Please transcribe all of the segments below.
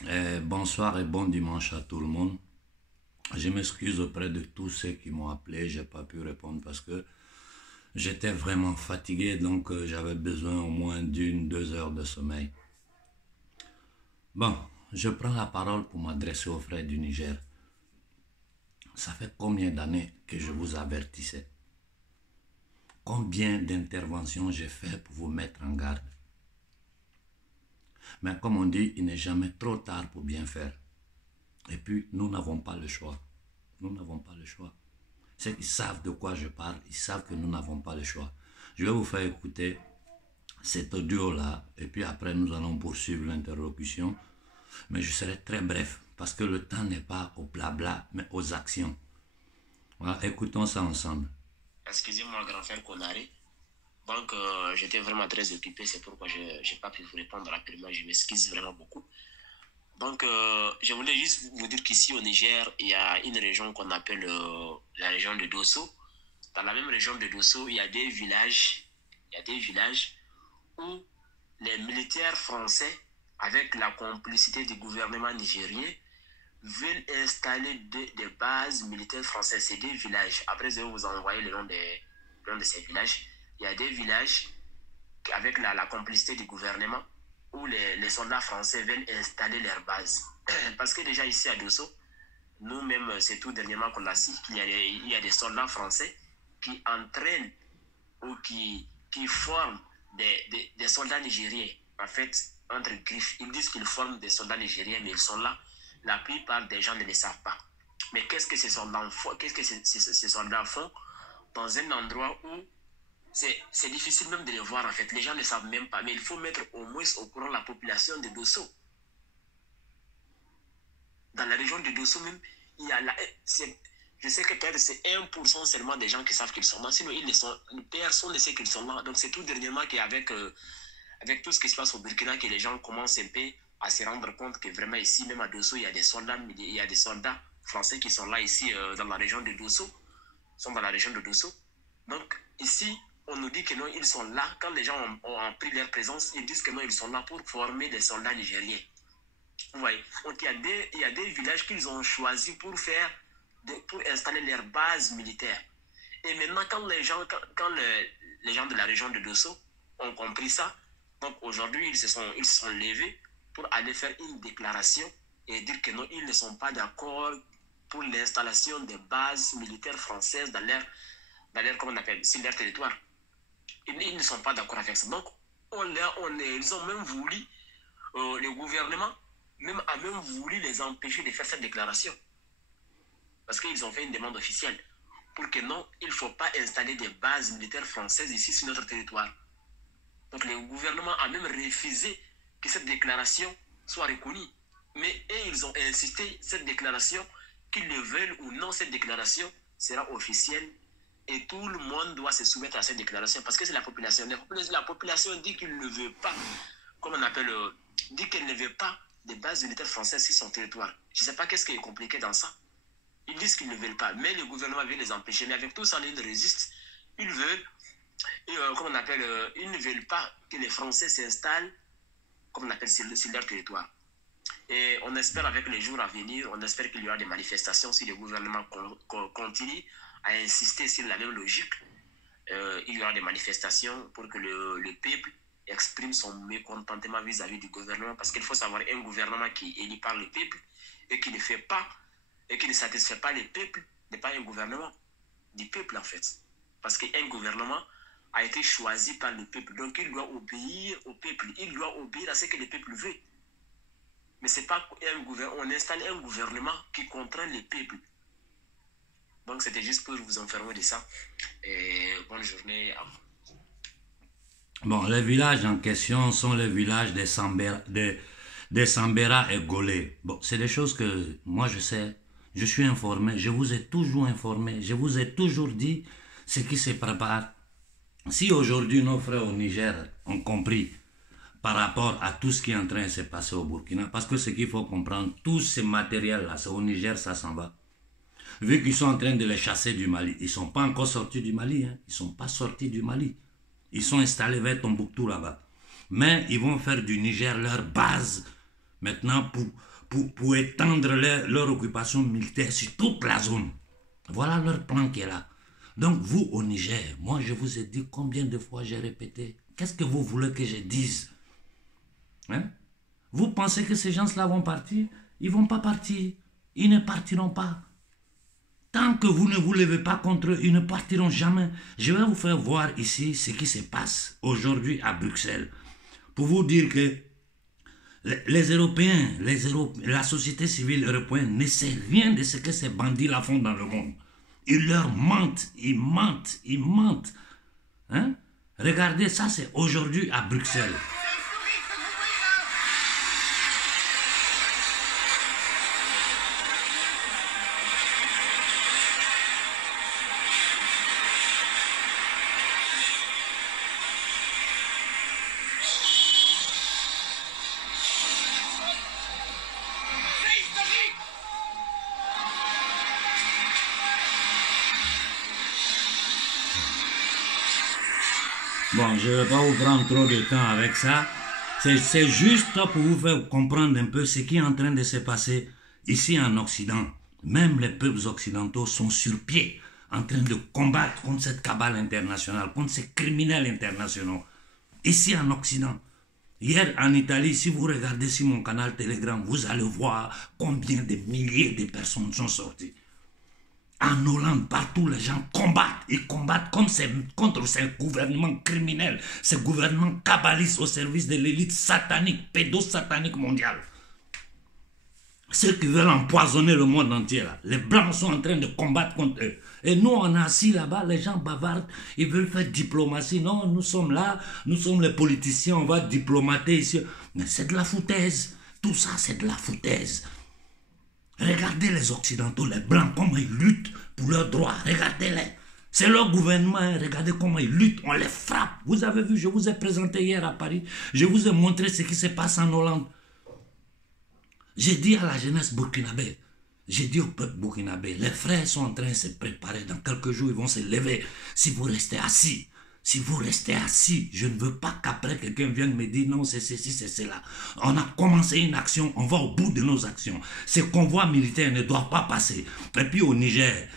Bonsoir et bon dimanche à tout le monde. Je m'excuse auprès de tous ceux qui m'ont appelé. J'ai pas pu répondre parce que j'étais vraiment fatigué, donc j'avais besoin au moins d'une, 2 heures de sommeil. Bon, je prends la parole pour m'adresser aux frères du Niger. Ça fait combien d'années que je vous avertissais? Combien d'interventions j'ai fait pour vous mettre en garde? Mais comme on dit, il n'est jamais trop tard pour bien faire. Et puis, nous n'avons pas le choix. Nous n'avons pas le choix. Ceux qui savent de quoi je parle, ils savent que nous n'avons pas le choix. Je vais vous faire écouter cet audio-là, et puis après nous allons poursuivre l'interlocution. Mais je serai très bref, parce que le temps n'est pas au blabla, mais aux actions. Voilà, écoutons ça ensemble. Excusez-moi, grand frère Konari. Donc, j'étais vraiment très occupé, c'est pourquoi je n'ai pas pu vous répondre rapidement. Je m'excuse vraiment beaucoup. Donc, je voulais juste vous dire qu'ici au Niger, il y a une région qu'on appelle la région de Dosso. Dans la même région de Dosso, il y a des villages, où les militaires français, avec la complicité du gouvernement nigérien, veulent installer des bases militaires françaises. C'est des villages. Après, je vais vous envoyer le nom de ces villages. Il y a des villages avec la complicité du gouvernement où les soldats français veulent installer leurs bases. Parce que déjà ici à Dosso, nous-mêmes, c'est tout dernièrement qu'on a su qu'il y a des soldats français qui entraînent ou qui forment des soldats nigériens. En fait, entre griffes, ils disent qu'ils forment des soldats nigériens, mais ils sont là. La plupart des gens ne le savent pas. Mais qu'est-ce que ces soldats font dans un endroit où c'est difficile même de les voir en fait. Les gens ne savent même pas. Mais il faut mettre au moins au courant la population de Dosso. Dans la région de Dosso même, il y a je sais que peut-être c'est 1% seulement des gens qui savent qu'ils sont là. Sinon, personne ne sait qu'ils sont là. Donc c'est tout dernièrement qu'avec avec tout ce qui se passe au Burkina que les gens commencent un peu à se rendre compte que vraiment ici, même à Dosso, il y a des soldats français qui sont là ici dans la région de Dosso. Sont dans la région de Dosso. Donc ici, on nous dit que non, ils sont là. Quand les gens ont pris leur présence, ils disent que non, ils sont là pour former des soldats nigériens. Vous voyez, donc il y a des villages qu'ils ont choisis pour installer leur base militaire. Et maintenant, quand les gens de la région de Dosso ont compris ça, donc aujourd'hui, ils se sont levés pour aller faire une déclaration et dire que non, ils ne sont pas d'accord pour l'installation des bases militaires françaises dans leur comment on appelle, sur leur territoire. Ils ne sont pas d'accord avec ça. Donc, ils ont même voulu, le gouvernement a même voulu les empêcher de faire cette déclaration. Parce qu'ils ont fait une demande officielle pour que non, il ne faut pas installer des bases militaires françaises ici sur notre territoire. Donc le gouvernement a même refusé que cette déclaration soit reconnue. Mais ils ont insisté, cette déclaration, qu'ils le veulent ou non, cette déclaration sera officielle et tout le monde doit se soumettre à cette déclaration parce que c'est la population. La population dit qu'il ne veut pas, comme on appelle, dit qu'elle ne veut pas des bases militaires françaises sur son territoire. Je ne sais pas qu'est-ce qui est compliqué dans ça. Ils disent qu'ils ne veulent pas, mais le gouvernement veut les empêcher. Mais avec tout ça, ils résistent. Ils veulent, comme on appelle, ils ne veulent pas que les Français s'installent, comme on appelle, sur leur territoire. Et on espère avec les jours à venir, on espère qu'il y aura des manifestations si le gouvernement continue à insister sur la même logique. Il y aura des manifestations pour que le peuple exprime son mécontentement vis-à-vis du gouvernement, parce qu'il faut savoir un gouvernement qui est élu par le peuple et qui ne fait pas et qui ne satisfait pas le peuple n'est pas un gouvernement du peuple en fait. Parce qu'un gouvernement a été choisi par le peuple, donc il doit obéir au peuple, il doit obéir à ce que le peuple veut. Mais c'est pas on installe un gouvernement qui contraint le peuple. Donc c'était juste pour vous informer de ça. Et bonne journée à vous. Bon, les villages en question sont les villages des Sambera et Golé. Bon, c'est des choses que moi je sais, je suis informé, je vous ai toujours informé, je vous ai toujours dit ce qui se prépare. Si aujourd'hui nos frères au Niger ont compris par rapport à tout ce qui est en train de se passer au Burkina, parce que ce qu'il faut comprendre, tout ce matériel-là, c'est au Niger, ça s'en va. Vu qu'ils sont en train de les chasser du Mali, ils ne sont pas encore sortis du Mali, hein. Ils ne sont pas sortis du Mali. Ils sont installés vers Tombouctou là-bas. Mais ils vont faire du Niger leur base maintenant pour étendre leur occupation militaire sur toute la zone. Voilà leur plan qui est là. Donc vous au Niger, moi je vous ai dit combien de fois j'ai répété. Qu'est-ce que vous voulez que je dise? Hein? Vous pensez que ces gens-là vont partir? Ils ne vont pas partir. Ils ne partiront pas. Tant que vous ne vous levez pas contre eux, ils ne partiront jamais. Je vais vous faire voir ici ce qui se passe aujourd'hui à Bruxelles. Pour vous dire que les Européens, la société civile européenne ne sait rien de ce que ces bandits-là font dans le monde. Ils leur mentent, ils mentent, ils mentent. Hein? Regardez, ça c'est aujourd'hui à Bruxelles. Bon, je ne vais pas vous prendre trop de temps avec ça. C'est juste pour vous faire comprendre un peu ce qui est en train de se passer ici en Occident. Même les peuples occidentaux sont sur pied, en train de combattre contre cette cabale internationale, contre ces criminels internationaux. Ici en Occident. Hier en Italie, si vous regardez sur mon canal Telegram, vous allez voir combien de milliers de personnes sont sorties. En Hollande, partout, les gens combattent. Ils combattent contre ces gouvernements criminels, ces gouvernements kabbalistes au service de l'élite satanique, pédosatanique mondiale. Ceux qui veulent empoisonner le monde entier, là. Les Blancs sont en train de combattre contre eux. Et nous, on est assis là-bas, les gens bavardent, ils veulent faire diplomatie. Non, nous sommes là, nous sommes les politiciens, on va diplomater ici. Mais c'est de la foutaise. Tout ça, c'est de la foutaise. Regardez les Occidentaux, les Blancs, comment ils luttent pour leurs droits. Regardez-les. C'est leur gouvernement. Hein. Regardez comment ils luttent. On les frappe. Vous avez vu, je vous ai présenté hier à Paris. Je vous ai montré ce qui se passe en Hollande. J'ai dit à la jeunesse burkinabé, j'ai dit au peuple burkinabé, les frères sont en train de se préparer. Dans quelques jours, ils vont se lever. Si vous restez assis, je ne veux pas qu'après quelqu'un vienne me dire non, c'est ceci, c'est cela. On a commencé une action, on va au bout de nos actions. Ces convois militaires ne doivent pas passer. Et puis au Niger,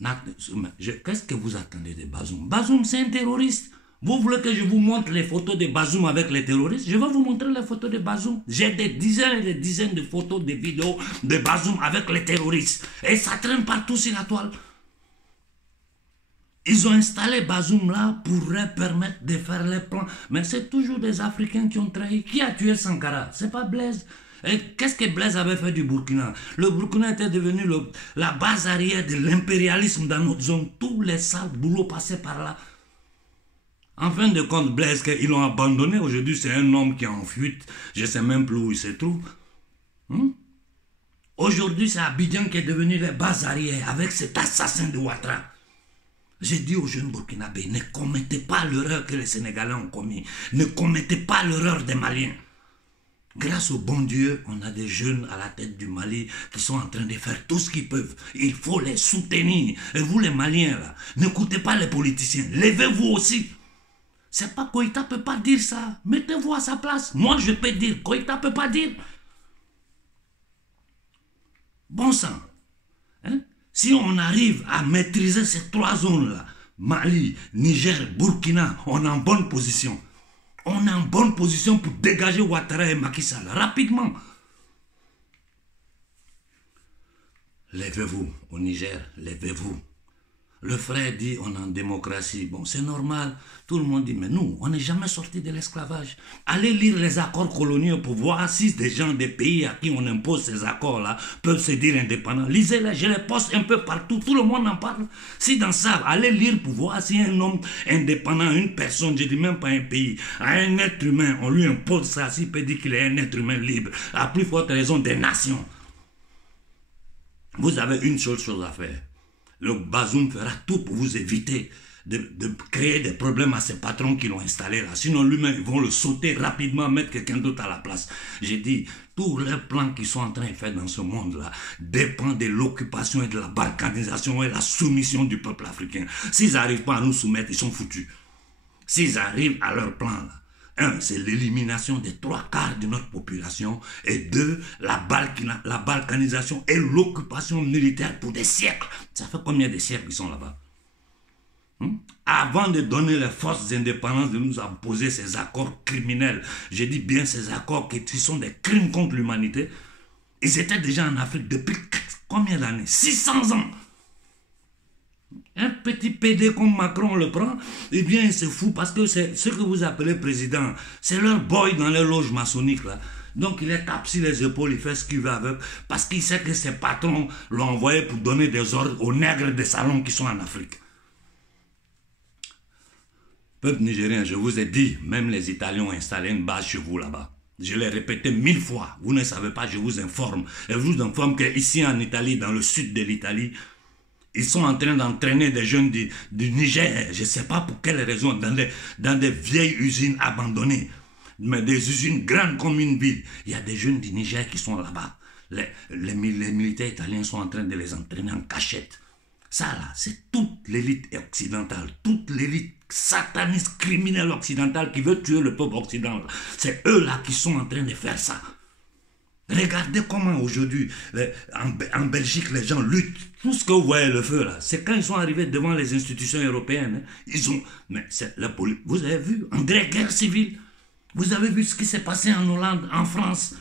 qu'est-ce que vous attendez de Bazoum? Bazoum, c'est un terroriste. Vous voulez que je vous montre les photos de Bazoum avec les terroristes? Je vais vous montrer les photos de Bazoum. J'ai des dizaines et des dizaines de photos, de vidéos de Bazoum avec les terroristes. Et ça traîne partout sur la toile. Ils ont installé Bazoum là pour leur permettre de faire les plans. Mais c'est toujours des Africains qui ont trahi. Qui a tué Sankara? C'est pas Blaise. Et qu'est-ce que Blaise avait fait du Burkina? Le Burkina était devenu la base arrière de l'impérialisme dans notre zone. Tous les sales boulots passaient par là. En fin de compte, Blaise, ils l'ont abandonné. Aujourd'hui, c'est un homme qui est en fuite. Je ne sais même plus où il se trouve. Aujourd'hui, c'est Abidjan qui est devenu la base arrière avec cet assassin de Ouattara. J'ai dit aux jeunes burkinabés, ne commettez pas l'erreur que les Sénégalais ont commis. Ne commettez pas l'erreur des Maliens. Grâce au bon Dieu, on a des jeunes à la tête du Mali qui sont en train de faire tout ce qu'ils peuvent. Il faut les soutenir. Et vous les Maliens, là, n'écoutez pas les politiciens. Levez-vous aussi. C'est pas Koïta peut pas dire ça. Mettez-vous à sa place. Moi, je peux dire. Koïta peut pas dire. Bon sang. Hein? Si on arrive à maîtriser ces trois zones-là, Mali, Niger, Burkina, on est en bonne position. On est en bonne position pour dégager Ouattara et Macky Sall rapidement. Levez-vous au Niger, levez-vous. Le frère dit on est en démocratie. Bon, c'est normal. Tout le monde dit, mais nous, on n'est jamais sorti de l'esclavage. Allez lire les accords coloniaux pour voir si des gens des pays à qui on impose ces accords-là peuvent se dire indépendants. Lisez-les, je les poste un peu partout. Tout le monde en parle. Si dans ça, allez lire pour voir si un homme indépendant, une personne, je ne dis même pas un pays, à un être humain, on lui impose ça, s'il peut dire qu'il est un être humain libre. À plus forte raison des nations. Vous avez une seule chose à faire. Le Bazoum fera tout pour vous éviter de créer des problèmes à ces patrons qui l'ont installé là. Sinon, lui-même, ils vont le sauter rapidement, mettre quelqu'un d'autre à la place. J'ai dit, tous les plans qui sont en train de faire dans ce monde-là dépendent de l'occupation et de la balkanisation et la soumission du peuple africain. S'ils n'arrivent pas à nous soumettre, ils sont foutus. S'ils arrivent à leur plan là, Un, c'est l'élimination des 3/4 de notre population. Et deux, la balkanisation et l'occupation militaire pour des siècles. Ça fait combien de siècles qu'ils sont là-bas? Avant de donner les forces d'indépendance, de nous imposer ces accords criminels, je dis bien ces accords qui sont des crimes contre l'humanité, ils étaient déjà en Afrique depuis combien d'années? 600 ans. Un petit PD comme Macron on le prend, eh bien c'est fou parce que c'est ce que vous appelez président, c'est leur boy dans les loges maçonniques là. Donc il est tape sur les épaules, il fait ce qu'il veut avec, parce qu'il sait que ses patrons l'ont envoyé pour donner des ordres aux nègres des salons qui sont en Afrique. Peuple nigérien, je vous ai dit, même les Italiens ont installé une base chez vous là-bas. Je l'ai répété 1000 fois, vous ne savez pas, je vous informe. Et je vous informe qu'ici en Italie, dans le sud de l'Italie, ils sont en train d'entraîner des jeunes du Niger, je ne sais pas pour quelle raison, dans des vieilles usines abandonnées, mais des usines grandes comme une ville. Il y a des jeunes du Niger qui sont là-bas. Les militaires italiens sont en train de les entraîner en cachette. Ça là, c'est toute l'élite occidentale, toute l'élite sataniste criminelle occidentale qui veut tuer le peuple occidental. C'est eux là qui sont en train de faire ça. Regardez comment aujourd'hui, en Belgique, les gens luttent. Tout ce que vous voyez le feu là, c'est quand ils sont arrivés devant les institutions européennes. Ils ont... Mais c'est la police. Vous avez vu, en vraie guerre civile, vous avez vu ce qui s'est passé en Hollande, en France,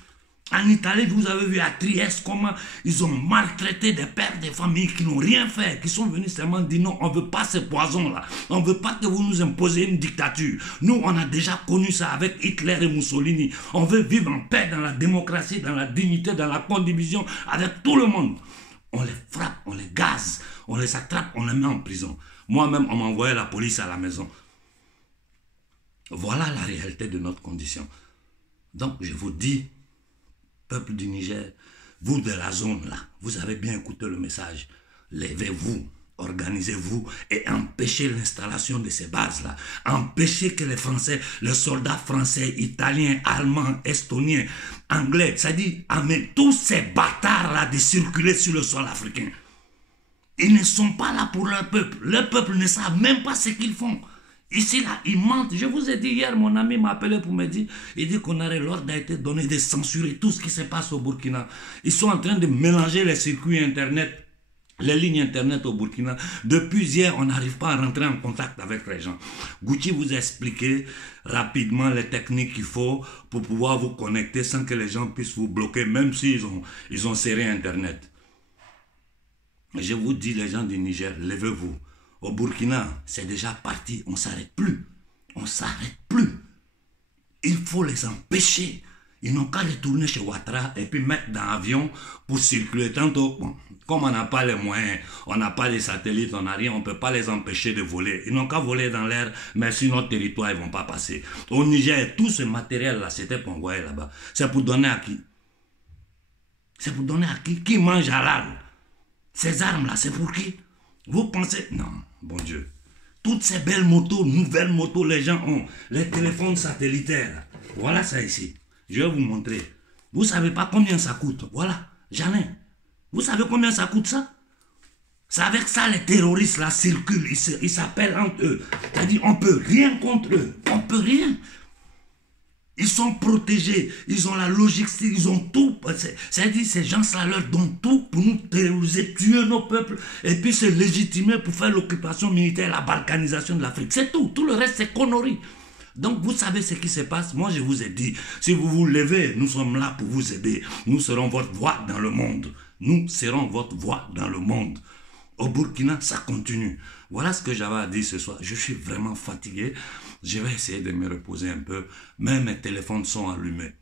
en Italie, vous avez vu à Trieste comment ils ont maltraité des pères des familles qui n'ont rien fait, qui sont venus seulement dire non, on ne veut pas ces poisons-là. On ne veut pas que vous nous imposiez une dictature. Nous, on a déjà connu ça avec Hitler et Mussolini. On veut vivre en paix, dans la démocratie, dans la dignité, dans la condivision avec tout le monde. On les frappe, on les gaze, on les attrape, on les met en prison. Moi-même, on m'envoyait la police à la maison. Voilà la réalité de notre condition. Donc, je vous dis, peuple du Niger, vous de la zone là, vous avez bien écouté le message. Levez-vous, organisez-vous et empêchez l'installation de ces bases-là. Empêchez que les Français, les soldats français, italiens, allemands, estoniens, anglais, c'est-à-dire amenez tous ces bâtards-là de circuler sur le sol africain. Ils ne sont pas là pour leur peuple. Leur peuple ne savent même pas ce qu'ils font. Ici, là, ils mentent. Je vous ai dit hier, mon ami m'a appelé pour me dire, il dit qu'on aurait l'ordre a été donné de censurer tout ce qui se passe au Burkina. Ils sont en train de mélanger les circuits Internet, les lignes Internet au Burkina. Depuis hier, on n'arrive pas à rentrer en contact avec les gens. Gucci vous a expliqué rapidement les techniques qu'il faut pour pouvoir vous connecter sans que les gens puissent vous bloquer, même s'ils ont serré Internet. Je vous dis, les gens du Niger, levez-vous. Au Burkina, c'est déjà parti, on ne s'arrête plus. On ne s'arrête plus. Il faut les empêcher. Ils n'ont qu'à retourner chez Ouattara et puis mettre dans l'avion pour circuler. Tantôt, bon, comme on n'a pas les moyens, on n'a pas les satellites, on n'a rien, on ne peut pas les empêcher de voler. Ils n'ont qu'à voler dans l'air, mais sur notre territoire, ils ne vont pas passer. Au Niger, tout ce matériel-là, c'était pour envoyer là-bas. C'est pour donner à qui? C'est pour donner à qui? Qui mange halal? Ces armes-là, c'est pour qui? Vous pensez... Non, bon Dieu. Toutes ces belles motos, nouvelles motos, les gens ont. Les téléphones satellitaires. Voilà ça ici. Je vais vous montrer. Vous ne savez pas combien ça coûte. Voilà, j'en ai. Vous savez combien ça coûte ça? C'est avec ça les terroristes là circulent. Ils s'appellent entre eux. C'est-à-dire on ne peut rien contre eux. On ne peut rien. Ils sont protégés, ils ont la logistique, ils ont tout. C'est-à-dire ces gens-là leur donnent tout pour nous terroriser, tuer nos peuples et puis se légitimer pour faire l'occupation militaire, la balkanisation de l'Afrique. C'est tout. Tout le reste, c'est conneries. Donc vous savez ce qui se passe. Moi, je vous ai dit, si vous vous levez, nous sommes là pour vous aider. Nous serons votre voix dans le monde. Nous serons votre voix dans le monde. Au Burkina, ça continue. Voilà ce que j'avais à dire ce soir. Je suis vraiment fatigué. Je vais essayer de me reposer un peu. Mais mes téléphones sont allumés.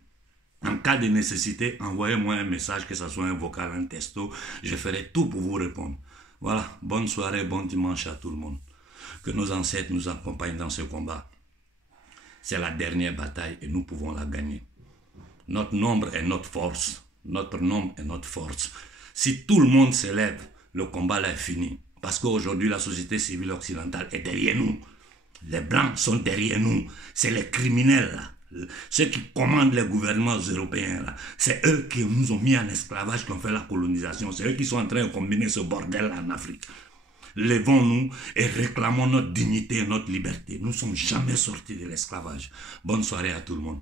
En cas de nécessité, envoyez-moi un message, que ce soit un vocal, un texto. Je ferai tout pour vous répondre. Voilà. Bonne soirée, bon dimanche à tout le monde. Que nos ancêtres nous accompagnent dans ce combat. C'est la dernière bataille et nous pouvons la gagner. Notre nombre est notre force. Notre nombre est notre force. Si tout le monde s'élève, le combat là est fini. Parce qu'aujourd'hui, la société civile occidentale est derrière nous. Les Blancs sont derrière nous. C'est les criminels, là. Ceux qui commandent les gouvernements européens, là. C'est eux qui nous ont mis en esclavage, qui ont fait la colonisation. C'est eux qui sont en train de combiner ce bordel là en Afrique. levons-nous et réclamons notre dignité et notre liberté. Nous ne sommes jamais sortis de l'esclavage. Bonne soirée à tout le monde.